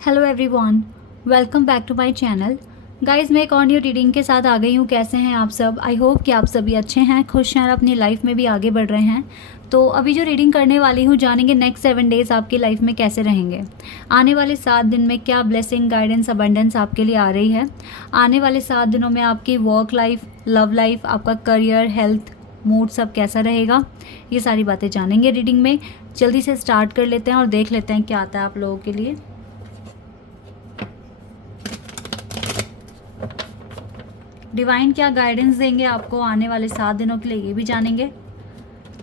Hello everyone, welcome back to my channel. Guys, मैं एक और न्यू रीडिंग के साथ आ गई हूँ। कैसे हैं आप सब? आई होप कि आप सभी अच्छे हैं, खुश हैं और अपनी लाइफ में भी आगे बढ़ रहे हैं। तो अभी जो रीडिंग करने वाली हूँ, जानेंगे नेक्स्ट 7 डेज़ आपकी लाइफ में कैसे रहेंगे। आने वाले 7 दिन में क्या ब्लेसिंग, गाइडेंस, अबंडेंस आपके लिए आ रही है। आने वाले 7 दिनों में आपकी वर्क लाइफ, लव लाइफ, आपका करियर, हेल्थ, मूड सब कैसा रहेगा, ये सारी बातें जानेंगे रीडिंग में। जल्दी से स्टार्ट कर लेते हैं और देख लेते हैं क्या आता है आप लोगों के लिए। डिवाइन क्या गाइडेंस देंगे आपको आने वाले 7 दिनों के लिए, ये भी जानेंगे।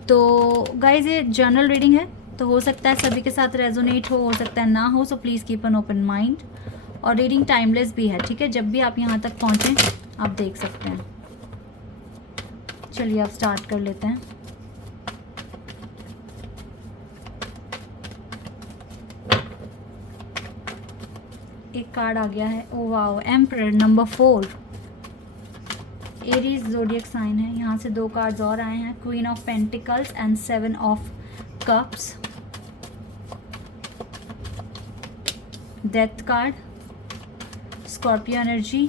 तो गाइज, ये जनरल रीडिंग है, तो हो सकता है सभी के साथ रेजोनेट हो सकता है ना हो, so please keep an open mind. और रीडिंग टाइमलेस भी है, ठीक है, जब भी आप यहाँ तक पहुँचें आप देख सकते हैं। चलिए आप स्टार्ट कर लेते हैं। एक कार्ड आ गया है, oh wow, emperor number 4, Aries zodiac sign है। यहाँ से 2 कार्ड्स और आए हैं, queen of pentacles and 7 of cups, death card, Scorpio energy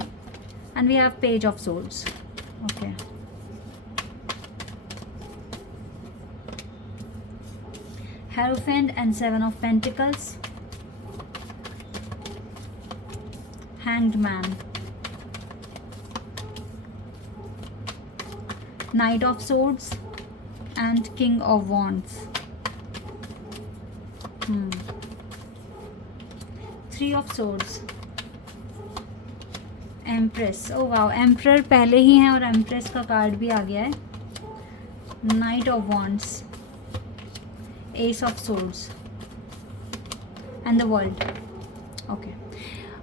and we have page of swords. Okay, hierophant and 7 of pentacles, hanged man, Knight of Swords and King of Wands. 3 of Swords, Empress, oh wow, Emperor पहले ही है और Empress का card भी आ गया है। Knight of Wands, Ace of Swords and the World.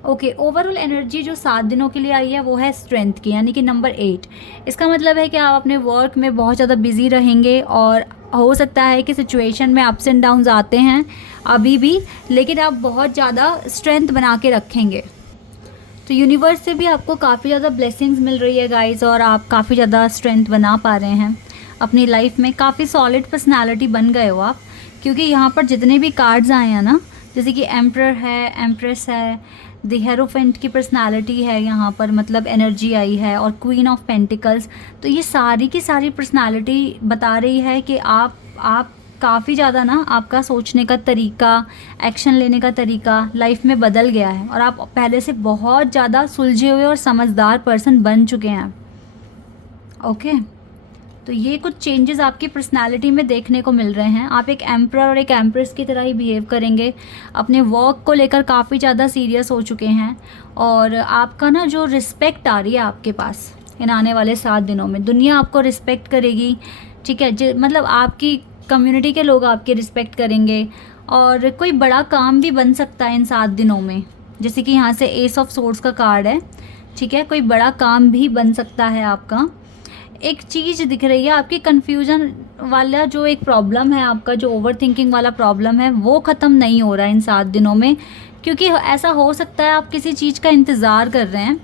Okay, overall energy जो 7 दिनों के लिए आई है वो है स्ट्रेंथ की, यानी कि नंबर 8। इसका मतलब है कि आप अपने वर्क में बहुत ज़्यादा बिजी रहेंगे और हो सकता है कि सिचुएशन में अप्स एंड डाउन्स आते हैं अभी भी, लेकिन आप बहुत ज़्यादा स्ट्रेंथ बना के रखेंगे। तो यूनिवर्स से भी आपको काफ़ी ज़्यादा ब्लेसिंग्स मिल रही है गाइस, और आप काफ़ी ज़्यादा स्ट्रेंथ बना पा रहे हैं अपनी लाइफ में। काफ़ी सॉलिड पर्सनैलिटी बन गए हो आप, क्योंकि यहाँ पर जितने भी कार्ड्स आए हैं ना, जैसे कि एम्परर है, एम्प्रेस है, द हेरोफेंट की पर्सनालिटी है यहाँ पर, मतलब एनर्जी आई है, और क्वीन ऑफ पेंटिकल्स। तो ये सारी की सारी पर्सनालिटी बता रही है कि आप काफ़ी ज़्यादा ना, आपका सोचने का तरीका, एक्शन लेने का तरीका लाइफ में बदल गया है, और आप पहले से बहुत ज़्यादा सुलझे हुए और समझदार पर्सन बन चुके हैं। ओके, तो ये कुछ चेंजेस आपकी पर्सनालिटी में देखने को मिल रहे हैं। आप एक एम्परर और एक एम्प्रेस की तरह ही बिहेव करेंगे। अपने वर्क को लेकर काफ़ी ज़्यादा सीरियस हो चुके हैं, और आपका ना जो रिस्पेक्ट आ रही है आपके पास इन आने वाले 7 दिनों में, दुनिया आपको रिस्पेक्ट करेगी, ठीक है। मतलब आपकी कम्युनिटी के लोग आपकी रिस्पेक्ट करेंगे, और कोई बड़ा काम भी बन सकता है इन 7 दिनों में। जैसे कि यहाँ से एस ऑफ सोर्ड्स का कार्ड है, ठीक है, कोई बड़ा काम भी बन सकता है आपका। एक चीज़ दिख रही है, आपकी कन्फ्यूजन वाला जो एक प्रॉब्लम है आपका, जो ओवर थिंकिंग वाला प्रॉब्लम है, वो ख़त्म नहीं हो रहा है इन 7 दिनों में। क्योंकि ऐसा हो सकता है आप किसी चीज़ का इंतज़ार कर रहे हैं,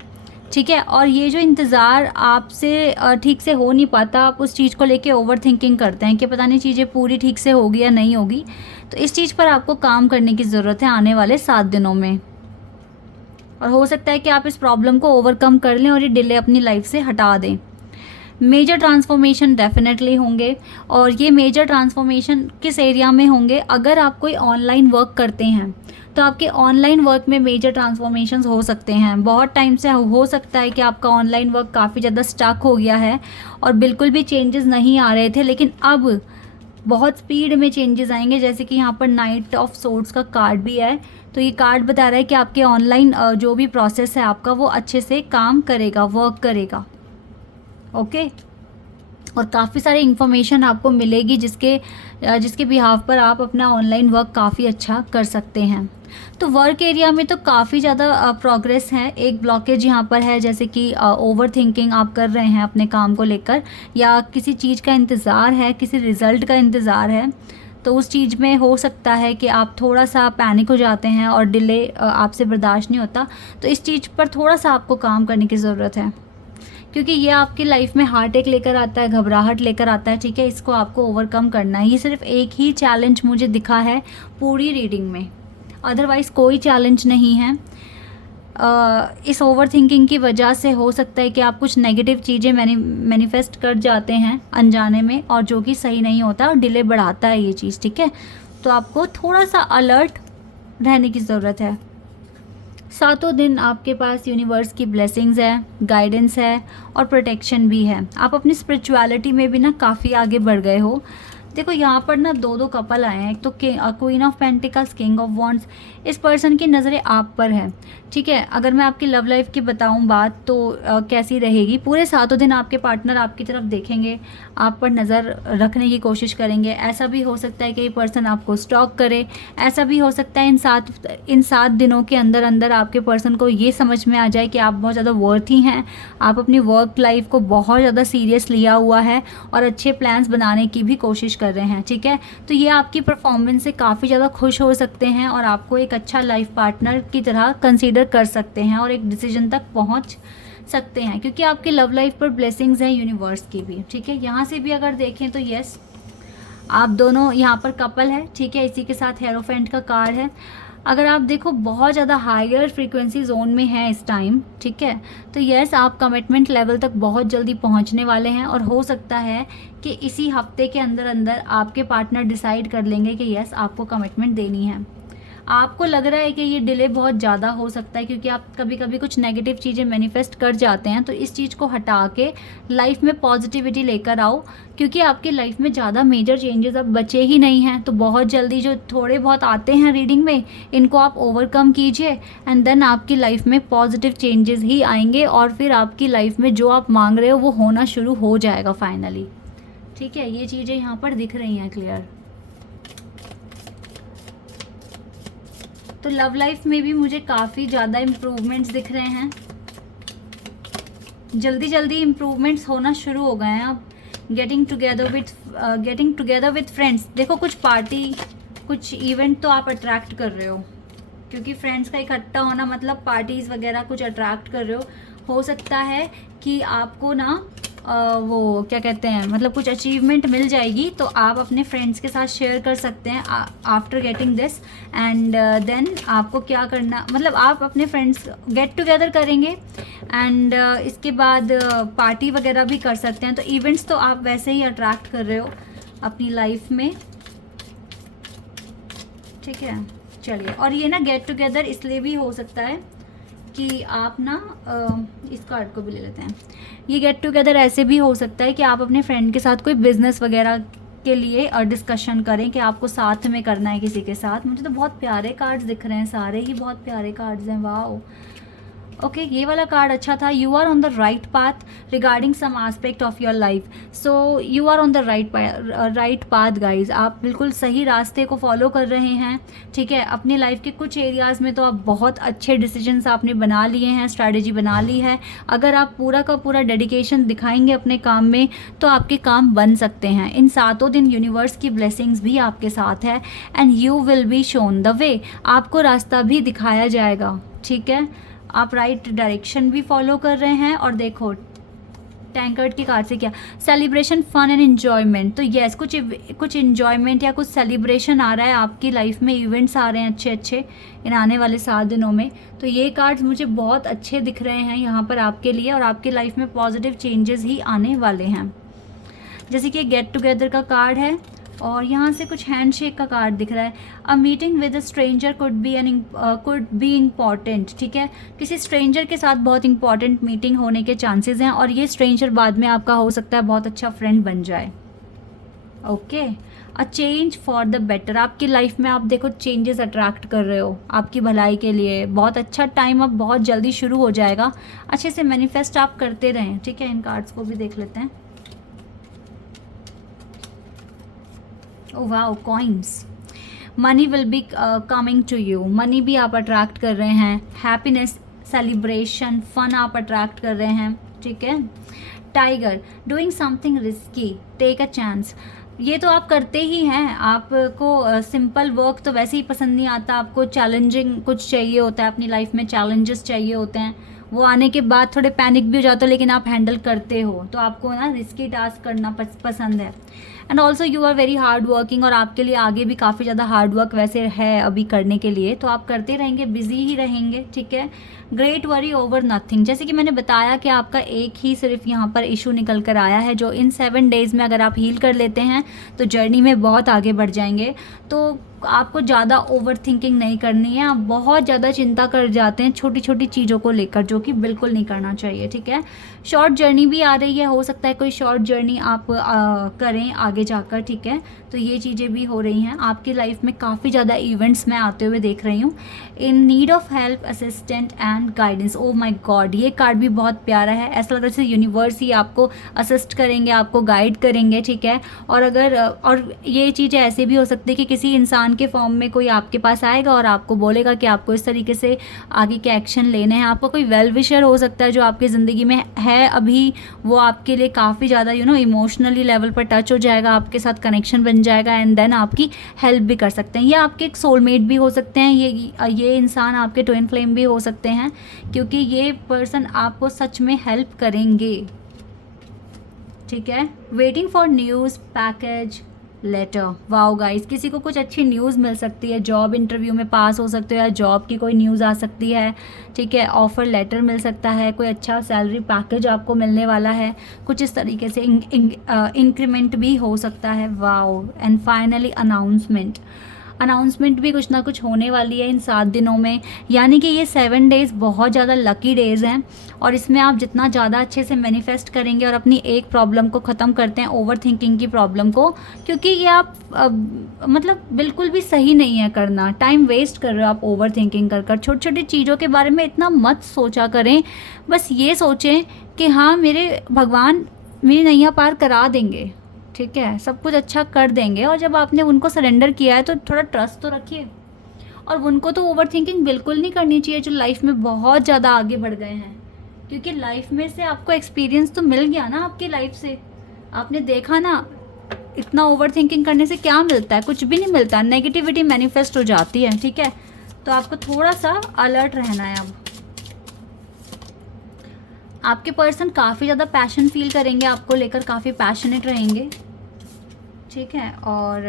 ठीक है, और ये जो इंतज़ार आपसे ठीक से हो नहीं पाता, आप उस चीज़ को लेके ओवर थिंकिंग करते हैं कि पता नहीं चीज़ें पूरी ठीक से होगी या नहीं होगी। तो इस चीज़ पर आपको काम करने की ज़रूरत है आने वाले 7 दिनों में, और हो सकता है कि आप इस प्रॉब्लम को ओवरकम कर लें और ये डिले अपनी लाइफ से हटा दें। मेजर ट्रांसफॉर्मेशन डेफिनेटली होंगे, और ये मेजर ट्रांसफॉर्मेशन किस एरिया में होंगे? अगर आप कोई ऑनलाइन वर्क करते हैं तो आपके ऑनलाइन वर्क में मेजर ट्रांसफॉर्मेशंस हो सकते हैं। बहुत टाइम से हो सकता है कि आपका ऑनलाइन वर्क काफ़ी ज़्यादा स्टक हो गया है और बिल्कुल भी चेंजेस नहीं आ रहे थे, लेकिन अब बहुत स्पीड में चेंजेस आएंगे। जैसे कि यहाँ पर नाइट ऑफ सोर्ड्स का कार्ड भी है, तो ये कार्ड बता रहा है कि आपके ऑनलाइन जो भी प्रोसेस है आपका, वो अच्छे से काम करेगा, वर्क करेगा। ओके, और काफ़ी सारी इन्फॉर्मेशन आपको मिलेगी जिसके बिहाफ पर आप अपना ऑनलाइन वर्क काफ़ी अच्छा कर सकते हैं। तो वर्क एरिया में तो काफ़ी ज़्यादा प्रोग्रेस है। एक ब्लॉकेज यहाँ पर है, जैसे कि ओवर थिंकिंग आप कर रहे हैं अपने काम को लेकर, या किसी चीज़ का इंतज़ार है, किसी रिज़ल्ट का इंतज़ार है, तो उस चीज़ में हो सकता है कि आप थोड़ा सा पैनिक हो जाते हैं और डिले आपसे बर्दाश्त नहीं होता। तो इस चीज़ पर थोड़ा सा आपको काम करने की ज़रूरत है, क्योंकि ये आपकी लाइफ में हार्ट अटैक लेकर आता है, घबराहट लेकर आता है, ठीक है। इसको आपको ओवरकम करना है। ये सिर्फ एक ही चैलेंज मुझे दिखा है पूरी रीडिंग में, अदरवाइज़ कोई चैलेंज नहीं है। इस ओवर थिंकिंग की वजह से हो सकता है कि आप कुछ नेगेटिव चीज़ें मैनिफेस्ट कर जाते हैं अनजाने में, और जो कि सही नहीं होता और डिले बढ़ाता है ये चीज़, ठीक है। तो आपको थोड़ा सा अलर्ट रहने की ज़रूरत है। सातों दिन आपके पास यूनिवर्स की ब्लेसिंग्स है, गाइडेंस है और प्रोटेक्शन भी है। आप अपनी स्पिरिचुअलिटी में भी ना काफ़ी आगे बढ़ गए हो। देखो यहाँ पर ना दो कपल आए हैं, एक तो queen of pentacles, king of wands. इस पर्सन की नज़रें आप पर है, ठीक है। अगर मैं आपकी लव लाइफ की बताऊं बात तो कैसी रहेगी, पूरे सातों दिन आपके पार्टनर आपकी तरफ देखेंगे, आप पर नज़र रखने की कोशिश करेंगे। ऐसा भी हो सकता है कि ये पर्सन आपको स्टॉक करे, ऐसा भी हो सकता है इन सात दिनों के अंदर अंदर आपके पर्सन को ये समझ में आ जाए कि आप बहुत ज़्यादा वर्थी हैं, आप अपनी वर्क लाइफ को बहुत ज़्यादा सीरियस लिया हुआ है और अच्छे प्लान्स बनाने की भी कोशिश कर रहे हैं, ठीक है। तो ये आपकी परफॉर्मेंस से काफ़ी ज़्यादा खुश हो सकते हैं और आपको एक अच्छा लाइफ पार्टनर की तरह कंसीडर कर सकते हैं और एक डिसीजन तक पहुंच सकते हैं, क्योंकि आपकी लव लाइफ पर ब्लेसिंग्स हैं यूनिवर्स की भी, ठीक है। यहाँ से भी अगर देखें तो यस, आप दोनों यहाँ पर कपल है, ठीक है। इसी के साथ हेरोफेंट का कार्ड है। अगर आप देखो बहुत ज़्यादा हायर फ्रीक्वेंसी जोन में है इस टाइम, ठीक है, तो यस आप कमिटमेंट लेवल तक बहुत जल्दी पहुंचने वाले हैं और हो सकता है कि इसी हफ्ते के अंदर अंदर आपके पार्टनर डिसाइड कर लेंगे कि यस आपको कमिटमेंट देनी है। आपको लग रहा है कि ये डिले बहुत ज़्यादा हो सकता है क्योंकि आप कभी कभी कुछ नेगेटिव चीज़ें मैनिफेस्ट कर जाते हैं, तो इस चीज़ को हटा के लाइफ में पॉजिटिविटी लेकर आओ, क्योंकि आपकी लाइफ में ज़्यादा मेजर चेंजेस अब बचे ही नहीं हैं। तो बहुत जल्दी जो थोड़े बहुत आते हैं रीडिंग में, इनको आप ओवरकम कीजिए एंड देन आपकी लाइफ में पॉजिटिव चेंजेस ही आएंगे और फिर आपकी लाइफ में जो आप मांग रहे हो वो होना शुरू हो जाएगा फाइनली, ठीक है। ये चीज़ें यहाँ पर दिख रही हैं क्लियर। तो लव लाइफ में भी मुझे काफ़ी ज़्यादा इम्प्रूवमेंट्स दिख रहे हैं, जल्दी जल्दी इम्प्रूवमेंट्स होना शुरू हो गए हैं अब। गेटिंग टुगेदर विथ फ्रेंड्स, देखो कुछ पार्टी कुछ इवेंट तो आप अट्रैक्ट कर रहे हो, क्योंकि फ्रेंड्स का इकट्ठा होना मतलब पार्टीज़ वगैरह कुछ अट्रैक्ट कर रहे हो सकता है कि आपको ना वो क्या कहते हैं, मतलब कुछ अचीवमेंट मिल जाएगी तो आप अपने फ्रेंड्स के साथ शेयर कर सकते हैं after getting this. And then आपको क्या करना, मतलब आप अपने फ्रेंड्स गेट टुगेदर करेंगे एंड इसके बाद पार्टी वगैरह भी कर सकते हैं। तो इवेंट्स तो आप वैसे ही अट्रैक्ट कर रहे हो अपनी लाइफ में, ठीक है। चलिए, और ये ना गेट टुगेदर इसलिए भी हो सकता है कि आप ना इस कार्ड को भी ले लेते हैं। ये गेट टुगेदर ऐसे भी हो सकता है कि आप अपने फ्रेंड के साथ कोई बिजनेस वगैरह के लिए डिस्कशन करें कि आपको साथ में करना है किसी के साथ। मुझे तो बहुत प्यारे कार्ड्स दिख रहे हैं, सारे ही बहुत प्यारे कार्ड्स हैं, वाह। ओके, ये वाला कार्ड अच्छा था। You are on the right path regarding some aspect of your life, so you are on the right path guys. आप बिल्कुल सही रास्ते को फॉलो कर रहे हैं, ठीक है। अपनी लाइफ के कुछ एरियाज़ में तो आप बहुत अच्छे डिसीजंस आपने बना लिए हैं, स्ट्रैटेजी बना ली है। अगर आप पूरा का पूरा डेडिकेशन दिखाएंगे अपने काम में तो आपके काम बन सकते हैं। इन सातों दिन यूनिवर्स की ब्लेसिंग्स भी आपके साथ है and you will be shown the way, आपको रास्ता भी दिखाया जाएगा, ठीक है। आप राइट डायरेक्शन भी फॉलो कर रहे हैं। और देखो टैंकर्ड की कार्ड से क्या, सेलिब्रेशन, फन एंड एन्जॉयमेंट। तो यस, कुछ एन्जॉयमेंट या कुछ सेलिब्रेशन आ रहा है आपकी लाइफ में, इवेंट्स आ रहे हैं अच्छे अच्छे इन आने वाले 7 दिनों में। तो ये कार्ड्स मुझे बहुत अच्छे दिख रहे हैं यहाँ पर आपके लिए, और आपकी लाइफ में पॉजिटिव चेंजेस ही आने वाले हैं। जैसे कि गेट टुगेदर का कार्ड है और यहाँ से कुछ हैंडशेक का कार्ड दिख रहा है। A meeting with a stranger could be important, ठीक है। किसी स्ट्रेंजर के साथ बहुत इंपॉर्टेंट मीटिंग होने के चांसेस हैं और ये स्ट्रेंजर बाद में आपका हो सकता है बहुत अच्छा फ्रेंड बन जाए। Okay, a change for the better, आपकी लाइफ में आप देखो चेंजेस अट्रैक्ट कर रहे हो आपकी भलाई के लिए। बहुत अच्छा टाइम अब बहुत जल्दी शुरू हो जाएगा, अच्छे से मैनिफेस्ट आप करते रहें, ठीक है। इन कार्ड्स को भी देख लेते हैं। Oh wow, coins. Money will be coming to you, money भी आप अट्रैक्ट कर रहे हैं। हैप्पीनेस, सेलिब्रेशन, फन आप अट्रैक्ट कर रहे हैं, ठीक है। Tiger, doing something risky, take a chance, ये तो आप करते ही हैं। आपको सिंपल वर्क तो वैसे ही पसंद नहीं आता, आपको चैलेंजिंग कुछ चाहिए होता है अपनी लाइफ में, चैलेंजेस चाहिए होते हैं। वो आने के बाद थोड़े पैनिक भी हो जाते हो लेकिन आप हैंडल करते हो, तो आपको ना रिस्की टास्क करना पसंद है। And also you are very hard working, और आपके लिए आगे भी काफ़ी ज़्यादा हार्ड वर्क वैसे है अभी करने के लिए, तो आप करते रहेंगे, बिजी ही रहेंगे, ठीक है। ग्रेट वरी ओवर नथिंग, जैसे कि मैंने बताया कि आपका एक ही सिर्फ यहाँ पर इशू निकल कर आया है, जो इन 7 डेज़ में अगर आप हील कर लेते हैं तो जर्नी में बहुत आगे बढ़ जाएंगे। तो आपको ज़्यादा ओवर थिंकिंग नहीं करनी है, आप बहुत ज़्यादा चिंता कर जाते हैं छोटी छोटी चीज़ों को लेकर, जो कि बिल्कुल नहीं करना चाहिए, ठीक है। शॉर्ट जर्नी भी आ रही है, हो सकता है कोई शॉर्ट जर्नी आप करें आगे जाकर, ठीक है। तो ये चीज़ें भी हो रही हैं आपकी लाइफ में, काफ़ी ज़्यादा इवेंट्स मैं आते हुए देख रही हूँ। In need of help, assistant and guidance, oh my God, ये कार्ड भी बहुत प्यारा है। ऐसा लग रहा है जैसे यूनिवर्स ही आपको असिस्ट करेंगे, आपको गाइड करेंगे, ठीक है। और अगर और ये चीज़ें ऐसे भी हो सकती है कि किसी इंसान के फॉर्म में कोई आपके पास आएगा और आपको बोलेगा कि आपको इस तरीके से आगे के एक्शन लेने हैं। आपको कोई वेल विशर हो सकता है जो आपकी ज़िंदगी में है अभी, वो आपके लिए काफ़ी ज़्यादा इमोशनली लेवल पर टच हो जाएगा, आपके साथ कनेक्शन बन जाएगा, एंड देन आपकी हेल्प भी कर सकते हैं। ये आपके एक सोलमेट भी हो सकते हैं, ये इंसान आपके ट्विन फ्लेम भी हो सकते हैं, क्योंकि ये पर्सन आपको सच में हेल्प करेंगे, ठीक है। Waiting for news, package, letter, wow guys, किसी को कुछ अच्छी न्यूज़ मिल सकती है, जॉब इंटरव्यू में पास हो सकते हो या जॉब की कोई न्यूज़ आ सकती है, ठीक है। ऑफर लेटर मिल सकता है, कोई अच्छा सैलरी पैकेज आपको मिलने वाला है, कुछ इस तरीके से इंक्रीमेंट भी हो सकता है, वाओ। एंड फाइनली अनाउंसमेंट भी कुछ ना कुछ होने वाली है इन 7 दिनों में, यानी कि ये 7 डेज़ बहुत ज़्यादा लकी डेज़ हैं, और इसमें आप जितना ज़्यादा अच्छे से मैनिफेस्ट करेंगे और अपनी एक प्रॉब्लम को ख़त्म करते हैं, ओवर थिंकिंग की प्रॉब्लम को, क्योंकि ये आप मतलब बिल्कुल भी सही नहीं है करना, टाइम वेस्ट कर रहे हो आप ओवर थिंकिंग कर छोटी छोटी चीज़ों के बारे में इतना मत सोचा करें। बस ये सोचें कि हाँ, मेरे भगवान मेरी नैया पार करा देंगे, ठीक है, सब कुछ अच्छा कर देंगे। और जब आपने उनको सरेंडर किया है तो थोड़ा ट्रस्ट तो रखिए, और उनको तो ओवर थिंकिंग बिल्कुल नहीं करनी चाहिए जो लाइफ में बहुत ज़्यादा आगे बढ़ गए हैं, क्योंकि लाइफ में से आपको एक्सपीरियंस तो मिल गया ना, आपकी लाइफ से आपने देखा ना इतना ओवर थिंकिंग करने से क्या मिलता है, कुछ भी नहीं मिलता, नेगेटिविटी मैनिफेस्ट हो जाती है, ठीक है। तो आपको थोड़ा सा अलर्ट रहना है। अब आपके पर्सन काफ़ी ज़्यादा पैशन फील करेंगे आपको लेकर, काफ़ी पैशनेट रहेंगे, ठीक है। और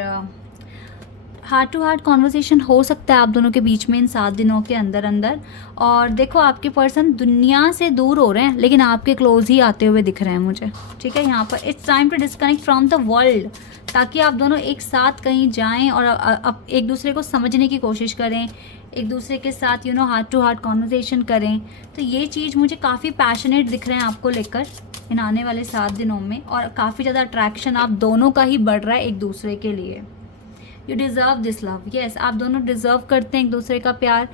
हार्ट टू हार्ट कॉन्वर्सेशन हो सकता है आप दोनों के बीच में इन 7 दिनों के अंदर। और देखो, आपके पर्सन दुनिया से दूर हो रहे हैं लेकिन आपके क्लोज ही आते हुए दिख रहे हैं मुझे, ठीक है। यहाँ पर it's time to disconnect from the world, ताकि आप दोनों एक साथ कहीं जाएं और अब एक दूसरे को समझने की कोशिश करें, एक दूसरे के साथ हार्ट टू हार्ट कॉन्वर्सेशन करें। तो ये चीज़ मुझे काफ़ी पैशनेट दिख रहे हैं आपको लेकर इन आने वाले 7 दिनों में, और काफ़ी ज़्यादा अट्रैक्शन आप दोनों का ही बढ़ रहा है एक दूसरे के लिए। You deserve this love, yes, आप दोनों डिज़र्व करते हैं एक दूसरे का प्यार।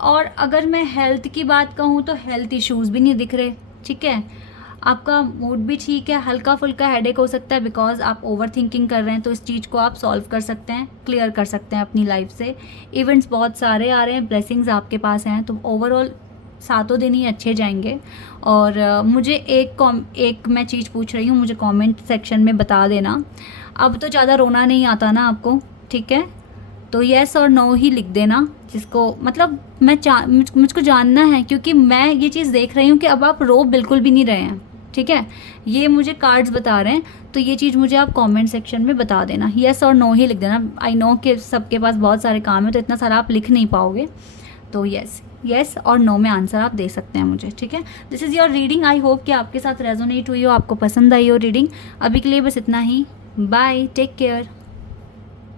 और अगर मैं हेल्थ की बात कहूँ तो हेल्थ इश्यूज़ भी नहीं दिख रहे, ठीक है। आपका मूड भी ठीक है, हल्का फुल्का हेडेक हो सकता है बिकॉज आप ओवर थिंकिंग कर रहे हैं, तो इस चीज़ को आप सॉल्व कर सकते हैं, क्लियर कर सकते हैं अपनी लाइफ से। इवेंट्स बहुत सारे आ रहे हैं, ब्लेसिंग्स आपके पास हैं, तो ओवरऑल 7 दिन ही अच्छे जाएंगे। और मुझे एक मैं चीज़ पूछ रही हूँ, मुझे कमेंट सेक्शन में बता देना। अब तो ज़्यादा रोना नहीं आता ना आपको, ठीक है, तो येस और नो ही लिख देना, जिसको मतलब मुझको जानना है, क्योंकि मैं ये चीज़ देख रही हूँ कि अब आप रो बिल्कुल भी नहीं रहे हैं, ठीक है। ये मुझे कार्ड्स बता रहे हैं, तो ये चीज़ मुझे आप कमेंट सेक्शन में बता देना, येस और नो ही लिख देना। आई नो कि सबके पास बहुत सारे काम है, तो इतना सारा आप लिख नहीं पाओगे, तो येस और नो में आंसर आप दे सकते हैं मुझे, ठीक है। This is your reading, I hope कि आपके साथ रेजोनेट हुई हो, आपको पसंद आई हो रीडिंग। अभी के लिए बस इतना ही, बाय, टेक केयर।